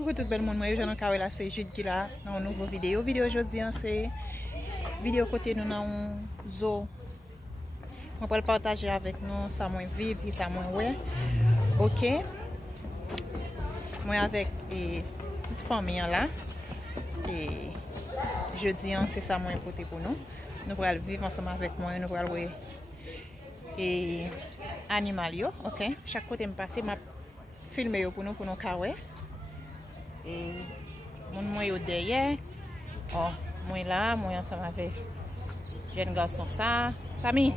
Coucou tout le monde, moi je suis là, c'est Jude qui là dans une nouvelle vidéo. Vidéo aujourd'hui c'est vidéo côté nous dans un zoo. On va le partager avec nous ça moi vivre et ça moi ouais. OK. Moi avec toute famille là et jeudi c'est ça moi côté pour nous. Nous allons vivre ensemble avec moi, nous allons voir et animal yo, OK. Chaque côté me passer m'a filmer pour nous kawé. Et mon moi au derrière. Oh, moi là, moi ensemble avec jeune garçon ça. Sami.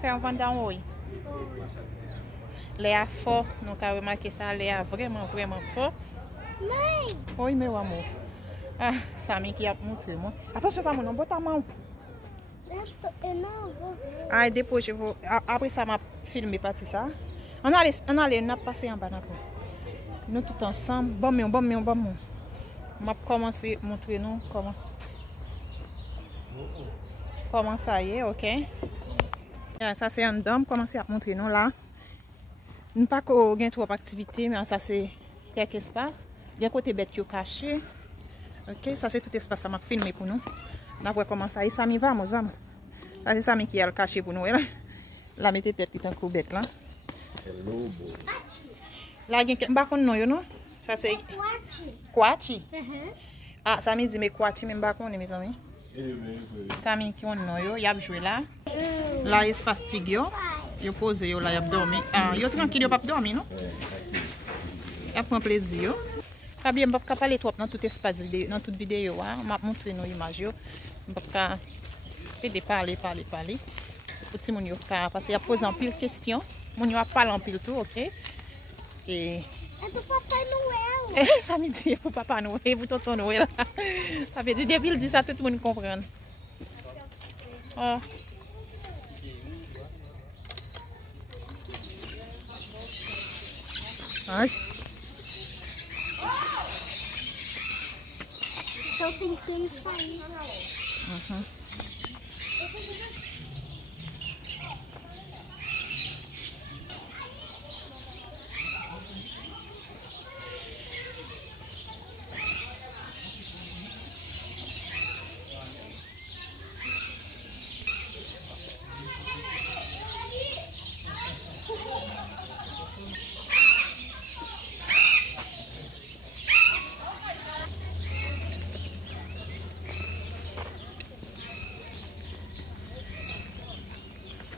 Fais un vendant oui. Léa fort, nous avons remarqué ça, Léa vraiment fort. Oui, mais amour. Ah, Sami qui a montré moi. Attention ça mon bon ta main. Ah, dépose après ça m'a filmé parti ça. On a passé en bas nous tout ensemble. Bon. On va commencer à montrer nous comment ça y est, OK? Ça c'est un dame, commencer à montrer nous là. Nous pas qu'on gagne trop d'activité, mais ça c'est quelques espaces. Bien côté bête qui caché. OK, ça c'est tout espace ça m'a filmé pour nous. On va comment ça y est, ça m'y va, Ça c'est ça qui a le caché pour nous là. La mettez tête qui est en bête là. Là il y a pas non. Ça c'est Kwachi. Ah, ça me dit mais Kwachi même pas connait mes amis. Ça me qui on non yo, y a joué là. Là espace tigyo. Yo posé yo là y a dormi. Ah, yo tranquille yo pas dormir non. Y a prend plaisir. Pas bien pas parler trop dans tout espace vidéo, dans toute vidéo hein, m'a montrer nos images yo. Pas de parler. Petit moun yo parce qu'il a posé en pile question. Moun yo a parlé en pile tout, OK? Et Papa Noël. Ça me dit pour Papa Noël, pour tonton Noël. Ça veut dire depuis il dit ça tout le monde comprend. Oh. Ah. Então tem que sair.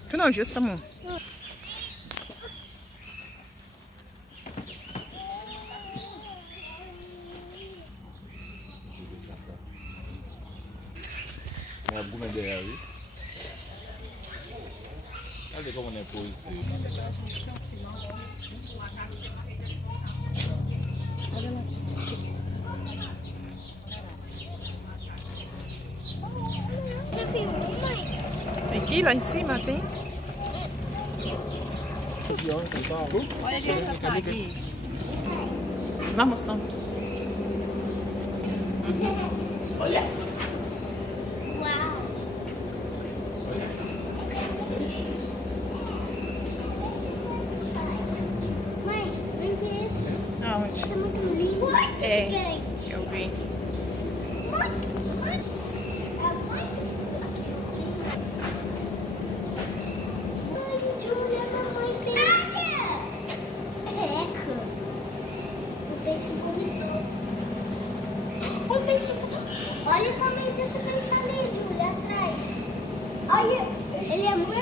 Tu não juste ça mon. Mais alguma ideia aí? Olha como é posé. Aqui lá em cima tem. Olha de onde tá aqui. Vamos só. Olha. Uau. Mãe, vem ver esse. Aonde? Isso é muito lindo. É, Gente. eu vi. Olha o tamanho desse pensamento, Júlia, atrás. Olha, ele é muito...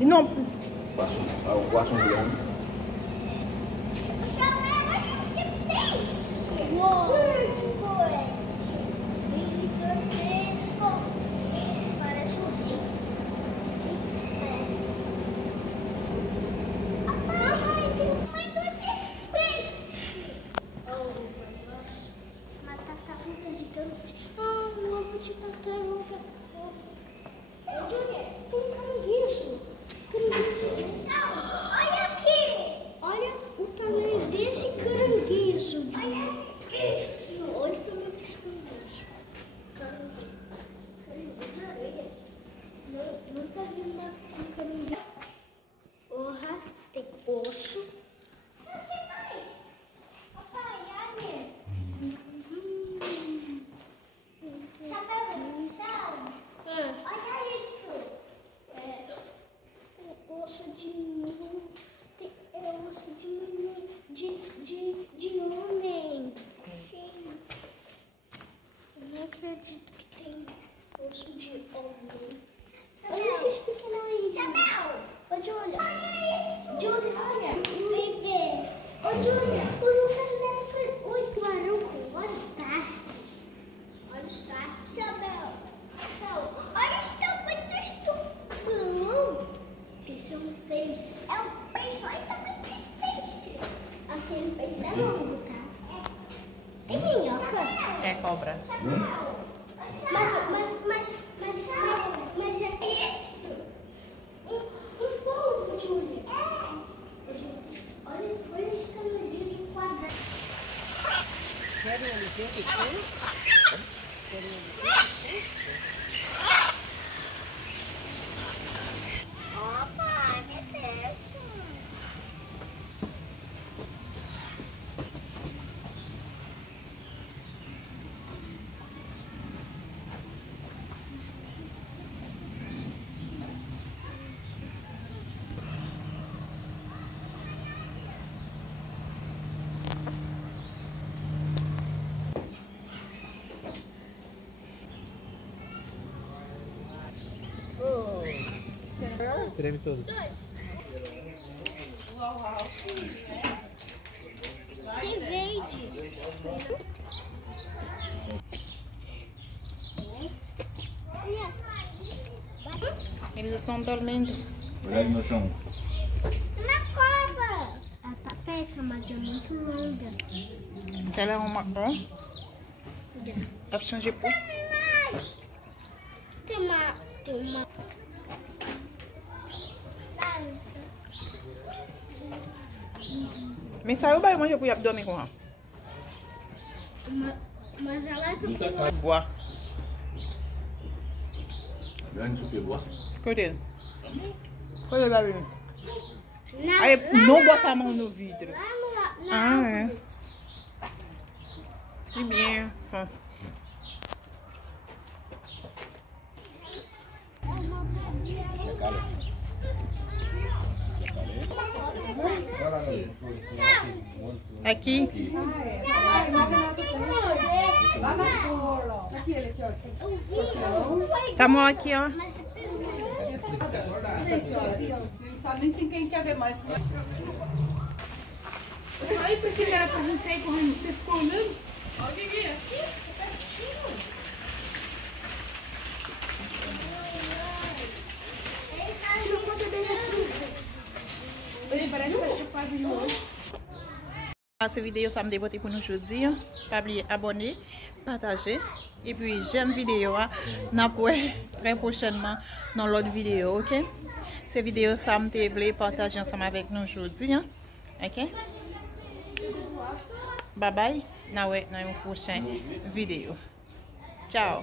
E não. O quarto grande. Você olha esse peixe. Muito poético. Bem gigantesco. Parece um rei. Mamãe, tem um pai desse peixe. Oh, meu Deus. Uma tartaruga gigante. Ah, um ovo de tartaruga. Júlia, tem caranguejo. Caranguejo. Olha aqui. O Lucas deve fazer o tubarão com os traços. Olha os traços. Isabel. Olha os tamanhos do tubarão. Isso é um peixe. É um peixe. Olha o tamanho desse peixe. Aquele peixe é longo, tá? Tem minhoca? É cobra. Mas é isso. Um polvo, Júlia. Olha esse canarismo quadrado. Querem ali ver o que Opa, me deixa. Treme todo. Tem verde. Eles estão dormindo. Olha no chão. Na cova. A tapeca, mas é muito longa. Ela é uma bom. É opção de pôr. Tem uma. Me saiu bem, mas eu fui dormir com ela. Mas ela é Boa. Grande super gosta. Cadê? Cadê, Gabi? Aí, não bota a mão no vidro. Ah, é. Que bem. Aqui. Samuel aqui, ó. Não sabe nem se quem quer ver mais. Eu falei pra ti que era pra gente sair correndo. Você ficou olhando? Olha o que é. Tira foto dele assim. Ele parece que tá chapado de olho. Ce vidéo ça me dévote pour nous aujourd'hui. Pas oublier abonner, partager et puis j'aime vidéo n'a très prochainement dans l'autre vidéo, OK? Cette vidéo ça me dévote partager ensemble avec nous aujourd'hui, OK? Bye bye. Dans une prochaine vidéo. Ciao.